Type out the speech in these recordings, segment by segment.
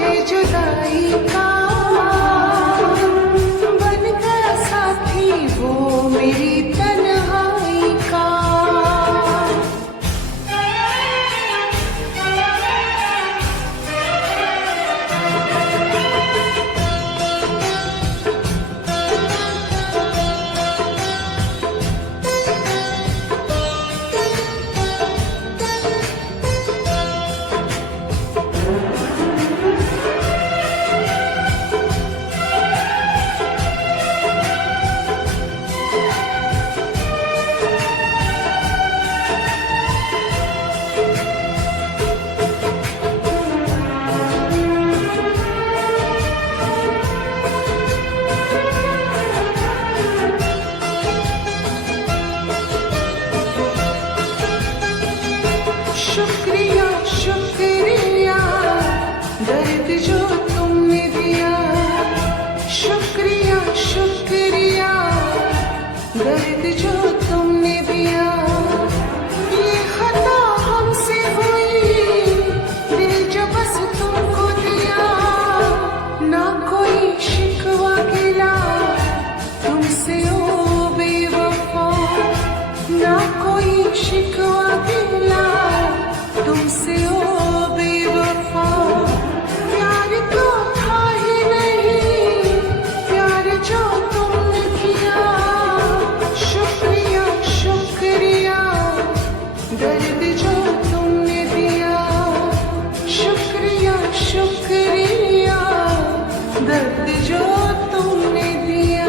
मुझे जुदाई का, बन गया साथी वो मेरी तन्हाई का। शुक्रिया शुक्रिया दर्द जो तुमने दिया, शुक्रिया शुक्रिया दर्द जो तुमने दिया। ये खता हमसे हुई, दिल जो बस तुमको दिया। ना कोई शिकवा गिला तुमसे ओ बेवफा, ना कोई शिकवा गिला तुमसे ओ बेवफा। प्यार तो था ही नहीं, प्यार जो तुमने किया। शुक्रिया शुक्रिया दर्द जो तुमने दिया, शुक्रिया शुक्रिया दर्द जो तुमने दिया।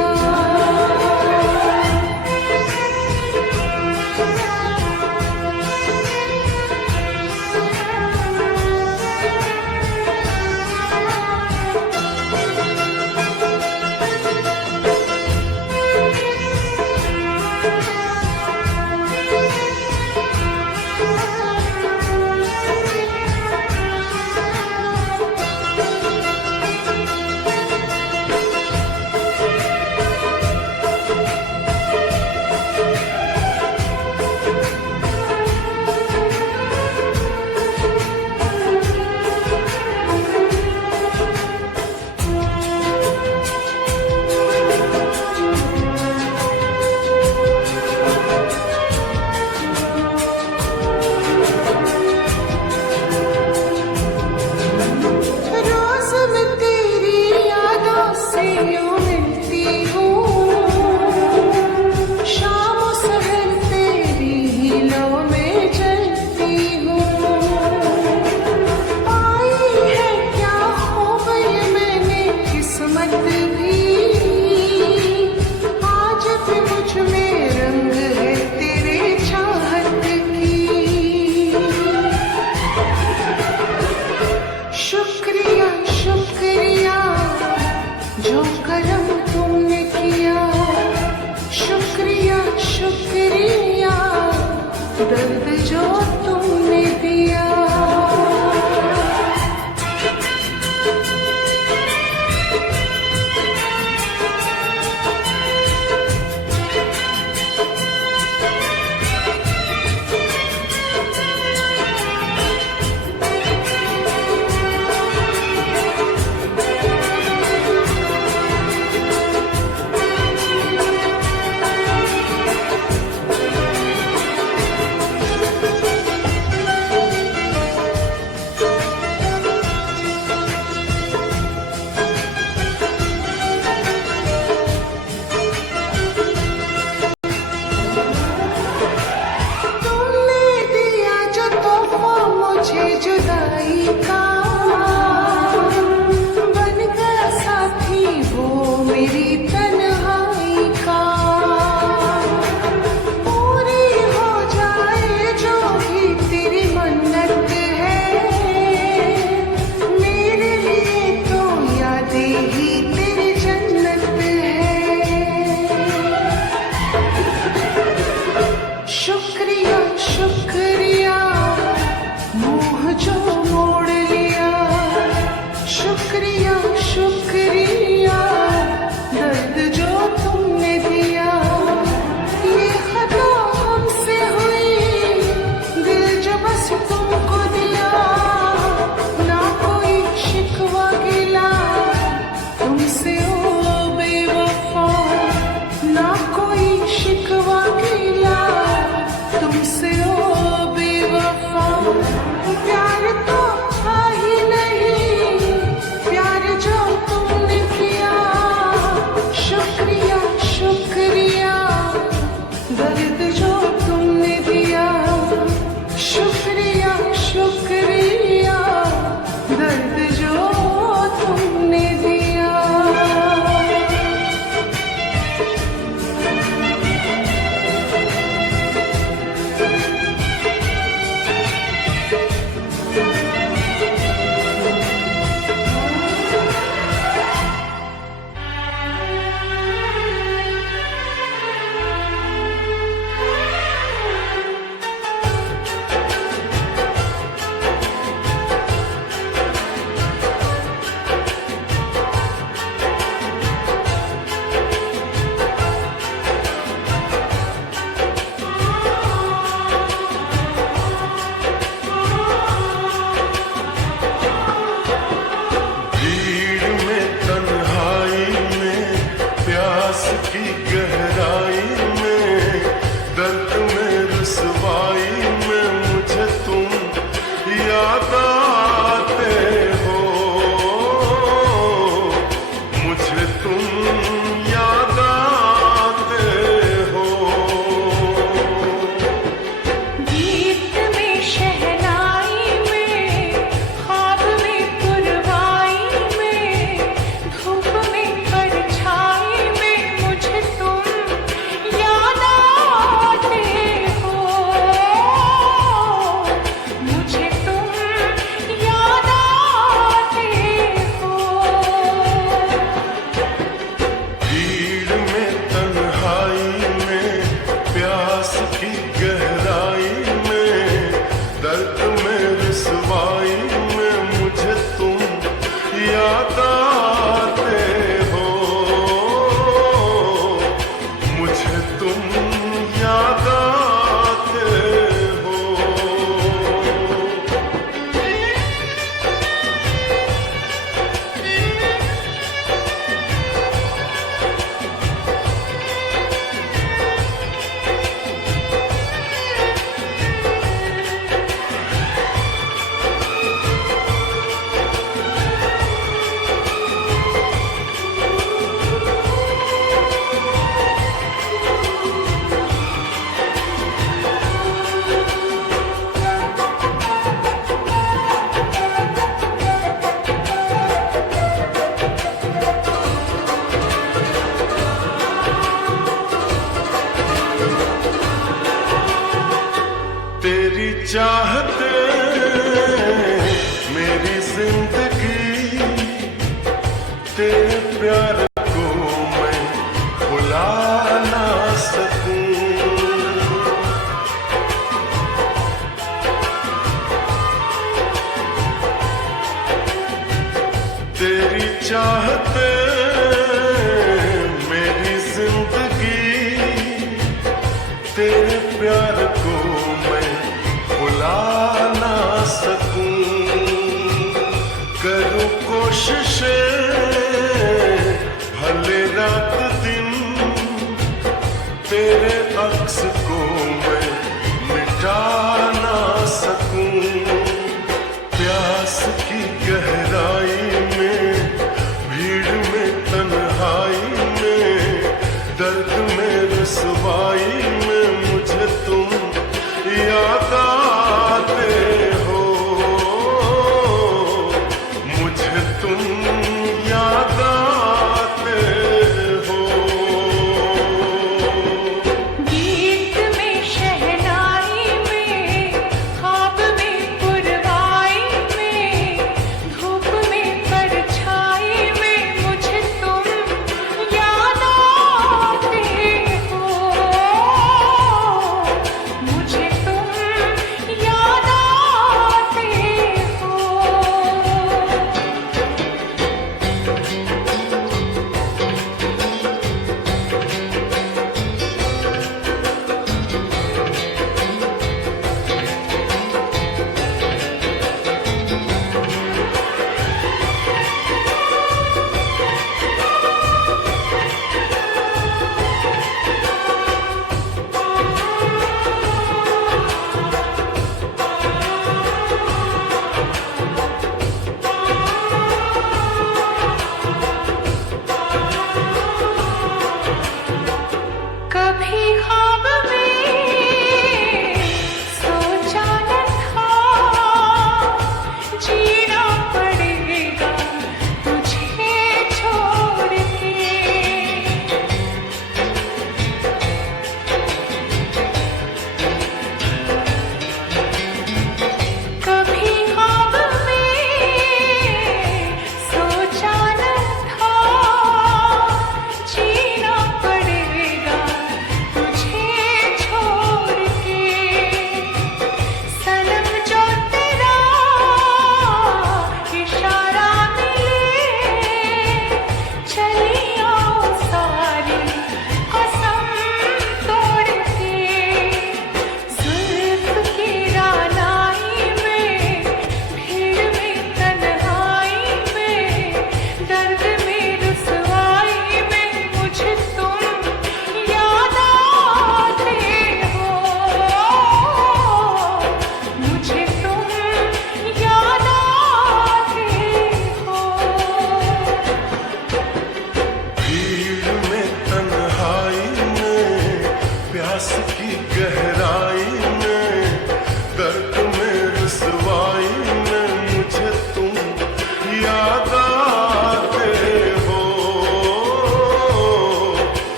शुक्रिया शुक्रिया जो करम तुमने किया, शुक्रिया शुक्रिया दर्द जो तुमने दिया। मुझे जुदाई का, बन गया साथी वो मेरी तन्हाई का। पूरी हो जाए जो भी तेरी मन्नत है, मेरे लिए तो यादें ही तेरी जन्नत है। शुक्रिया शुक्रिया मुँह जो मोड़ लिया, याद आते हो, मुझे तुम याद आते हो। गीत में शहनाई में, ख्वाब में पुरवाई में, धूप में परछाई में मुझे तुम याद आते हो, मुझे तुम याद आते हो। भीड़ में तन्हाई में, प्यास की गहराई में, दर्द में रुसवाई में मुझे तुम याद आते हो, मुझे तुम याद आते हो। तेरी चाहते मेरी जिंदगी, तेरे प्यार को मैं भुला ना सकूं। तेरी चाहते मेरी जिंदगी, तेरे प्यार को मैं भुला ना सकूं। करूं कोशिशें भले रात दिन, तेरे अक्स को मैं मिटा ना सकूं। प्यास की गहराई में, भीड़ में तन्हाई में, दर्द में रुसवाई में मुझे तुम याद आते हो, मुझे तुम याद आते हो। गीत में शहनाई में, ख्वाब में पुरवाई में, धूप में परछाई में मुझे तुम याद आते हो, मुझे तुम याद आते हो।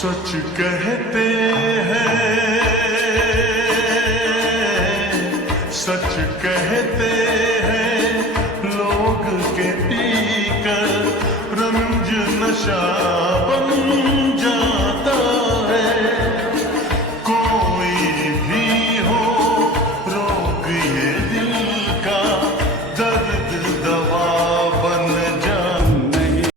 सच कहते हैं, सच कहते हैं लोग के पीकर रंज नशा